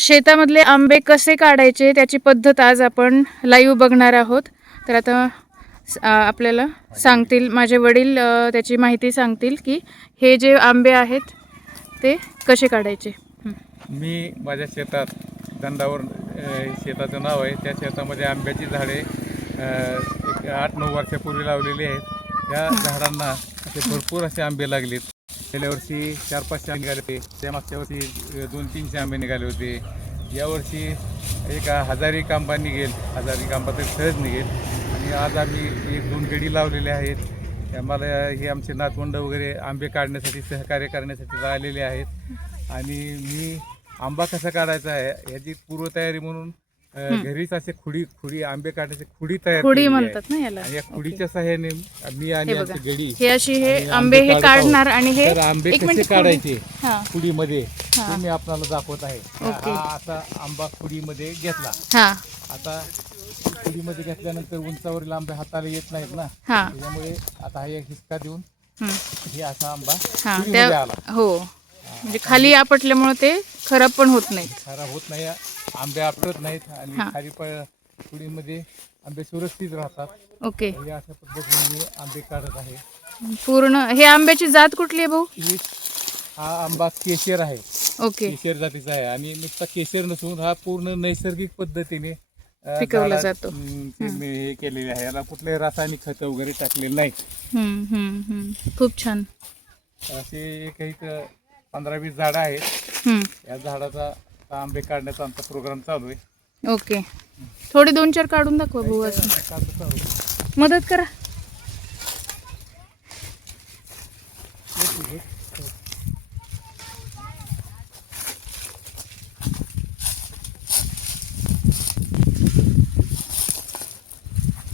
शेतामधले आंबे कसे काढायचे त्याची पद्धत आज आपण लाईव्ह बघणार आहोत. तर आता आपल्याला सांगतील माझे वडील, त्याची माहिती सांगतील की हे जे आंबे आहेत ते कसे काढायचे. मी माझ्या शेतात दंडावर शेताचं नाव आहे, त्या शेतामध्ये आंब्याची झाडे एक 8-9 वर्षापूर्वी लावलेली आहेत. या झाडांना असे भरपूर असे आंबे लागलेत. गेल्या वर्षी 400-500 आंबे निघाले होते, त्या मागच्या वर्षी 200-300 आंबे निघाले होते. यावर्षी 1000 आंबा निघेल, 1000 आंबा तर सहज निघेल. आणि आज आम्ही 1-2 गडी लावलेले आहेत. आम्हाला हे आमचे नातवंड वगैरे आंबे काढण्यासाठी सहकार्य करण्यासाठी आलेले आहेत. आणि मी आंबा कसा काढायचा आहे याची पूर्वतयारी म्हणून घरीच असे खुडी आंबे काढण्याची खुडी तयार खुडी म्हणतात ना याला. या खुडीच्या सहाय्याने मी आणि आमची गडी हे अशी हे आंबे हे काढणार. आणि हे आंबे कसे काढायचे खुडीमध्ये ते मी आपल्याला दाखवत आहे. हा असा आंबा खुडीमध्ये घेतला. आता खुडीमध्ये घेतल्यानंतर उंचावरील आंबे हाताला येत नाहीत ना, त्यामुळे आता हा एक हिसका देऊन हे असा आंबा खुडीमध्ये आला. हो, म्हणजे खाली आपटल्यामुळे ते खराब पण होत नाही, आंबे आपटत नाहीत आणि खाली खुडीमध्ये आंबे सुरक्षित राहतात. ओके, अशा पद्धतीने मी आंबे काढत आहे. पूर्ण हे आंब्याची जात कुठली आहे भाऊ? हा आंबा केशर आहे. ओके, केशर जातीचा आहे. आणि नुसता केशर नसून हा पूर्ण नैसर्गिक पद्धतीने पिकवला जातो. हे केलेले आहे, याला कुठले रासायनिक खत वगैरे टाकलेले नाही. खूप छान. असे काही 15-20 झाडं आहेत. या झाडाचा आंबे काढण्याचा आमचा प्रोग्राम चालू आहे. ओके, थोडे 2-4 काढून दाखवा भाऊ, असं मदत करा.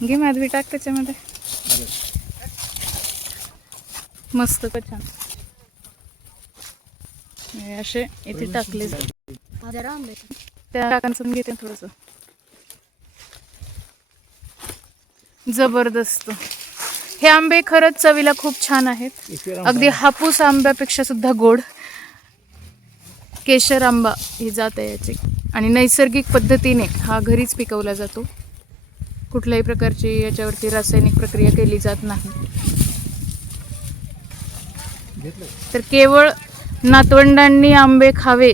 घे माधवी, टाक त्याच्यामध्ये. मस्त का छान असे इथे टाकले. त्या काकांचं घेते थोडस. जबरदस्त. हे आंबे खरंच चवीला खूप छान आहेत. अगदी हापूस आंब्यापेक्षा सुद्धा गोड. केशर आंबा ही जात आहे याची. आणि नैसर्गिक पद्धतीने हा घरीच पिकवला जातो. कुठल्याही प्रकारची याच्यावरती रासायनिक प्रक्रिया केली जात नाही. तर केवळ नातवंडांनी आंबे खावे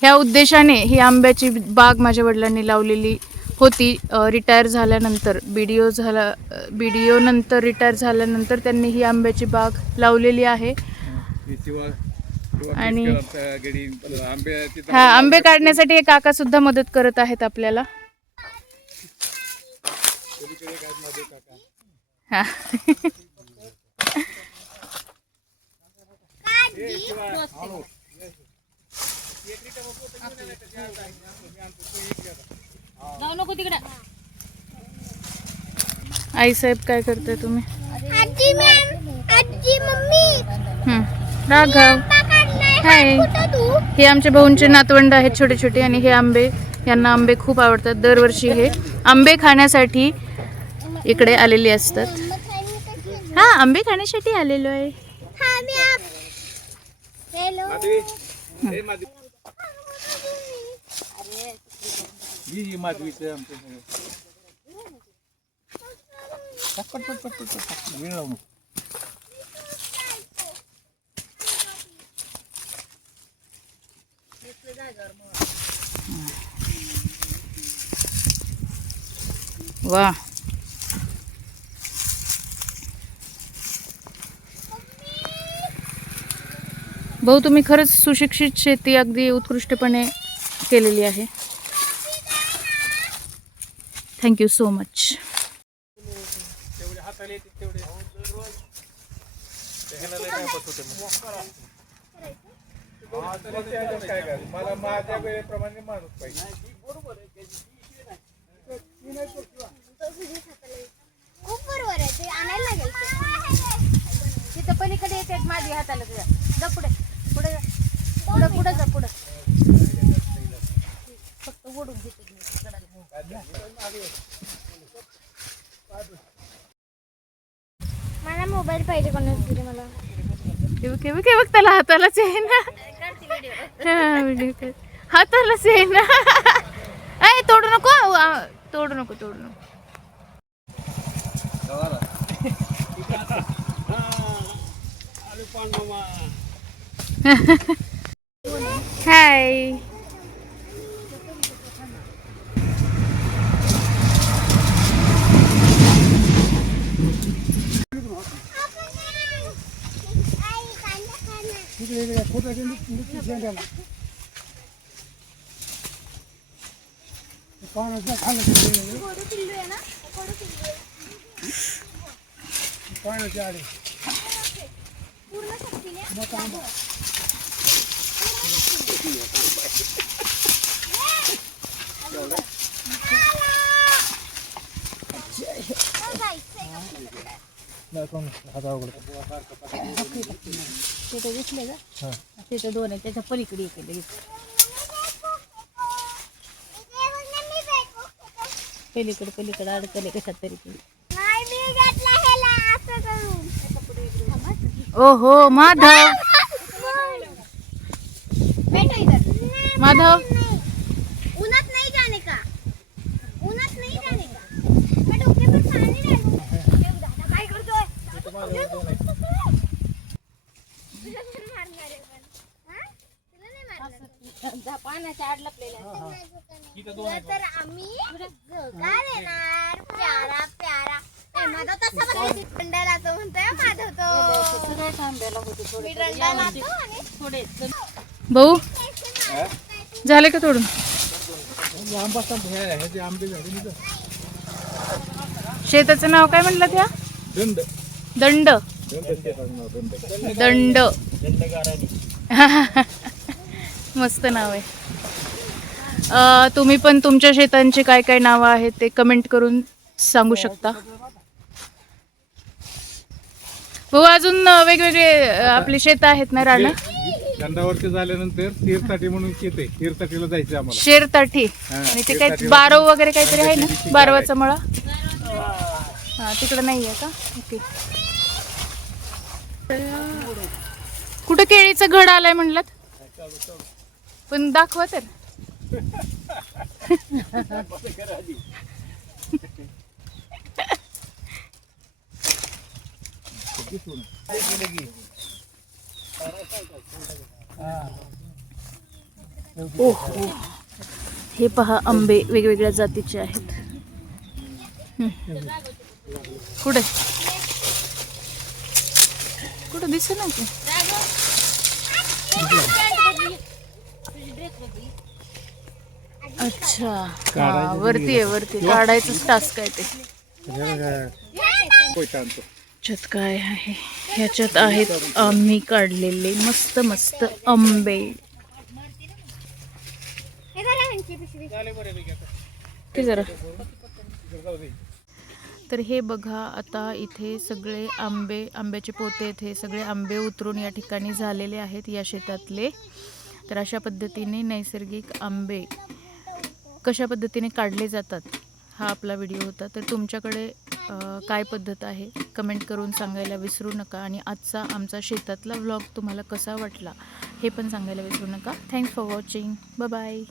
ह्या उद्देशाने ही आंब्याची बाग माझ्या वडिलांनी लावलेली होती. रिटायर झाल्यानंतर बीडीओ नंतर रिटायर झाल्यानंतर त्यांनी ही आंब्याची बाग लावलेली आहे. आणि आंबे काढण्यासाठी हे काका सुद्धा मदत करत आहेत आपल्याला. आई साहेब काय करताय तुम्ही? राघव, हाय. हे आमच्या भाऊंचे नातवंड आहेत छोटे छोटे. आणि हे आंबे, यांना आंबे खूप आवडतात. दरवर्षी हे आंबे खाण्यासाठी इकडे आलेले असतात. हा, आंबे खाण्यासाठी आलेलो आहे. वा, भाऊ तुम्ही खरंच सुशिक्षित शेती अगदी उत्कृष्टपणे केलेली आहे. Thank you so much. मला माझ्या वेळेप्रमाणे माणूस पाहिजे. खूप बरोबर आहे, ते आणायला लागेल. तिथं पलीकडे येतात माझ्या हाताला. जा पुढे पुढे पुढे पुढे जा पुढे. फक्त ओढून घेते. मला मोबाईल पाहिजे कोणाच तरी मला. हे बघ त्याला हातालाच आहे ना. हा, व्हिडिओ कर. हातालाच आहे ना. ऐ तोडू नको तोडू नको. हाय. तिथे दिसले का? तिथे दोन आहे त्याच्या पलीकडे इकडे पलीकडे अडकले कशात तरी ते. ओहो माधव. उन्हात नहीं जाने का. मैं डोके पर पानी डालूं. काय करतोय? पाण्याच्या आड लपलेल्या तर आम्ही काय देणार. प्यारा माधव तसा बघायची थंडाला तो म्हणतोय माधव तो मी रंगाला तो आणि थोडे भाऊ झाले का तोडून? शेताचं नाव काय म्हणलं त्या? दंड. मस्त नाव आहे. तुम्ही पण तुमच्या शेतांची काय काय नावं आहेत ते कमेंट करून सांगू शकता. भाऊ अजून वेगवेगळे आपली शेत आहेत ना राणा? दंडावरती झाल्यानंतर तीरसाठी म्हणून शेत आहे. तीरसाठीला जायचं आम्हाला. शेरताठी. आणि ते काय बारव वगैरे काहीतरी आहे ना? बारवाचा मळा. हा तिकडं नाही आहे का? ओके. कुठं केळीचा घड आलाय म्हणलात? पण दाखवा तर. ओहो हे पहा आंबे वेगवेगळ्या जातीचे आहेत. कुठे दिसत ना ते. अच्छा हा, वरती काढायचं टास्क आहे ते. ह्याच्यात काय आहे? ह्याच्यात आहेत आम्ही काढलेले मस्त मस्त आंबे. ते जरा तर हे बघा आता इथे सगळे आंब्याचे पोते आहेत. हे सगळे आंबे उतरून या ठिकाणी झालेले आहेत या शेतातले. तर अशा पद्धतीने नैसर्गिक आंबे कशा पद्धतीने काढले जातात हा आपला व्हिडिओ होता. तर तुमच्याकडे काय पद्धत आहे कमेंट करून सांगायला विसरू नका. आणि आजचा आमचा शेतातला व्लॉग तुम्हाला कसा वाटला हे पण सांगायला विसरू नका. Thanks for watching. बाय.